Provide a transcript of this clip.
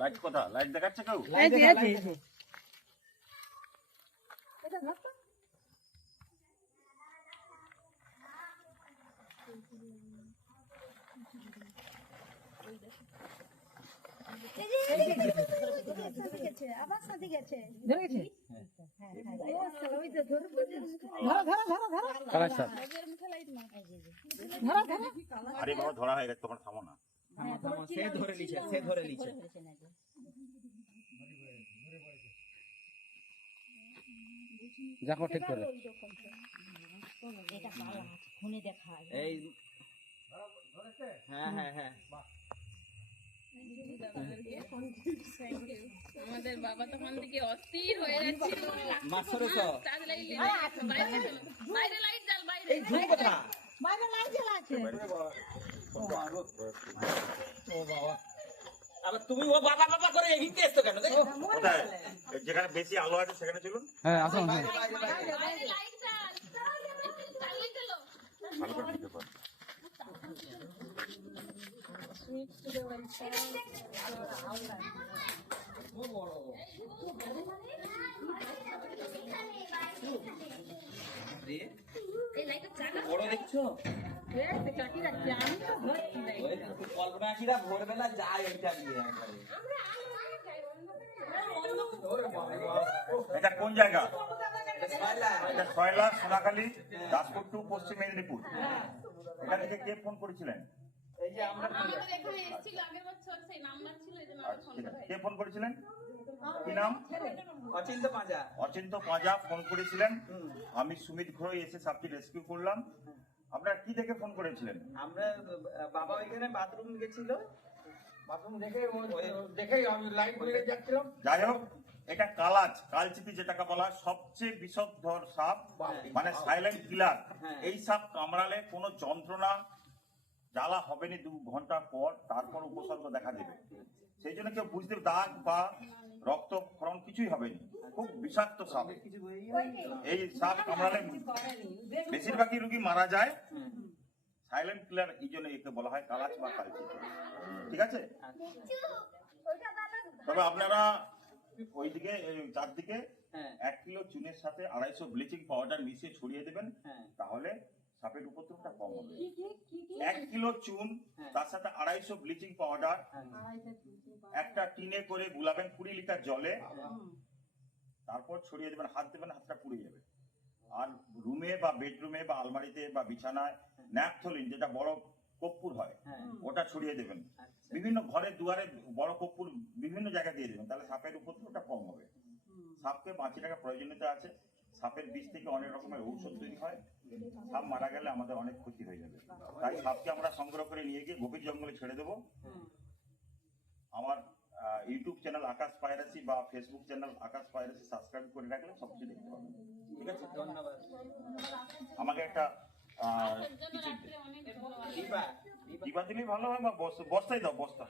Light কোথা? Light দেখাচ্ছে কেউ? আরে বাবা ধরা হয়ে গেছে, তোমার থামো না। সে ধরে নিচ্ছে, সে ধরে নিচ্ছে। দেখো ঠিক করে এই হ্যাঁ হ্যাঁ হ্যাঁ আমাদের বাবা তখন থেকে অস্থির হয়ে যাচ্ছিল। মাছরে তো চাঁদ লাইলে বাইরে লাইট জ্বাল, বাইরে এই ঝুম কথা বাইরে লাইট জ্বালা আছে। ও বাবা, আবার তুমি ও বাবা বাবা করে এগিয়ে এসছো কেন? দেখো কোথায়? যেখানে বেশি আলো আছে সেখানে চলুন। হ্যাঁ আসুন বাইরে লাইট জ্বাল, চালিয়ে চলো। ভালো করে দিতে পারো। এই লাইটটা চালা। বড় দেখছো? ওই কল্পনাশীরা ভোরবেলা যায় ওইটা দিয়ে একবারে। এটা কোন জায়গা? সাইলা এটা সয়লা, সোনাখালী, দাসপুর টু পশ্চিম মেদিনীপুর। এখান থেকে কে ফোন করেছিলেন? এই যে আমরা আমাদের এখানে এসেছিল আগের বছর, সেই নাম্বার ছিল, এই জন্য আমরা ফোন ঠিক আছে, করা কে ফোন করেছিলেন? কি নাম? অচিন্ত পাঁজা। অচিন্ত পাঁজা ফোন করেছিলেন। আমি সুমিত ঘোড়ই এসে সাপটি রেস্কিউ করলাম। আপনারা কি দেখে ফোন করেছিলেন? আমরা বাবা ওইখানে বাথরুম গেছিল, বাথরুম দেখেই আমি লাইট মেরে যাচ্ছিলাম। যাই হোক, এটা কালাচ, কালচিতি যেটাকে বলা হয় সবচেয়ে বিষধর সাপ, মানে সাইলেন্ট কিলার। হ্যাঁ। এই সাপ কামড়ালে কোনো যন্ত্রণা জ্বালা হবে না 2 ঘন্টা পর, তারপর উপসর্গ দেখা দেবে। সেই জন্য কেউ বুঝতে, দাগ বা রক্তক্ষরণ কিছুই হবে না। খুব বিষাক্ত সাপ। এই সাপ কামড়ালে বেশিরভাগই রোগী মারা যায়। সাইলেন্ট কিলার, এই জন্য একে বলা হয় কালাচ বা কালচিতি। ঠিক আছে? তবে আপনারা ওইদিকে চারদিকে হ্যাঁ 1 কিলো চুনের সাথে 250 ব্লিচিং পাউডার মিশিয়ে ছড়িয়ে দেবেন, হ্যাঁ তাহলে সাপের উপদ্রবটা কম হবে। 1 কিলো চুন, তার সাথে 250 ব্লিচিং পাউডার একটা টিনে করে গুলাবেন 20 লিটার জলে, তারপর ছড়িয়ে দেবেন, হাত দেবেন, হাতটা পুড়ে যাবে। আর রুমে বা বেডরুমে বা আলমারিতে বা বিছানায় ন্যাপথলিন, যেটা বড় কর্পূর হয়, হ্যাঁ ওটা ছড়িয়ে দেবেন। আচ্ছা বিভিন্ন ঘরে দুয়ারে বড় কর্পূর বিভিন্ন জায়গায় দিয়ে দেবেন, তাহলে সাপের উপদ্রবটা কম হবে। সাপকে বাঁচিয়ে রাখার প্রয়োজনীয়তা আছে। সাপের বিষ থেকে অনেক রকমের ঔষধ তৈরি হয়। সাপ মারা গেলে আমাদের অনেক ক্ষতি হয়ে যাবে, তাই সাপকে আমরা সংগ্রহ করে নিয়ে গিয়ে গভীর জঙ্গলে ছেড়ে দেবো। আমার ইউটিউব চ্যানেল আকাশ পাইরেসি বা ফেসবুক চ্যানেল আকাশ পাইরেসি সাবস্ক্রাইব করে রাখলে সবকিছু দেখতে পাবেন। ঠিক আছে? ধন্যবাদ। আমাকে একটা জন্য রাত্রে অনেক ভালো দীপা দিবা দিলেই ভালো হয়, বা বস্তায় দাও, বস্তা।